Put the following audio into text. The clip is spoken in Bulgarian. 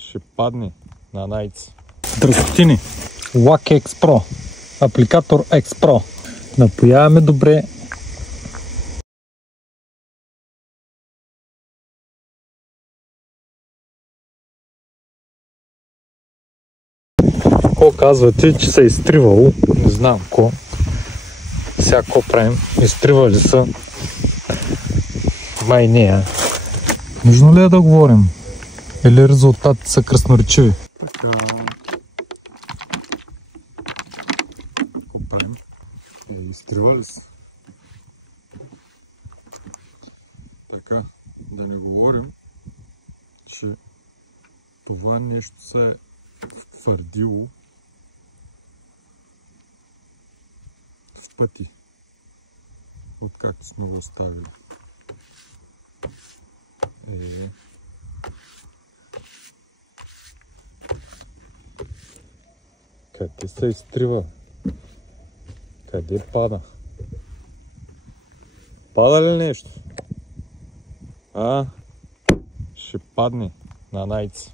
ще падне на найци. Дръскотини. Лак X Pro. Апликатор X Pro. Напояваме добре. Ко казвате, че се е изтривало? Не знам ко. Сега ко правим? Изтривали са. Май не. Нужно ли е да говорим? Или резултатите са красноречиви? Така. Какво правим? Изтривали са. Така, да не говорим, че това нещо се е твърдило в пъти, откакто сме го оставили. Къде се изтрива? Къде пада? Пада ли нещо? Ще падне на найци.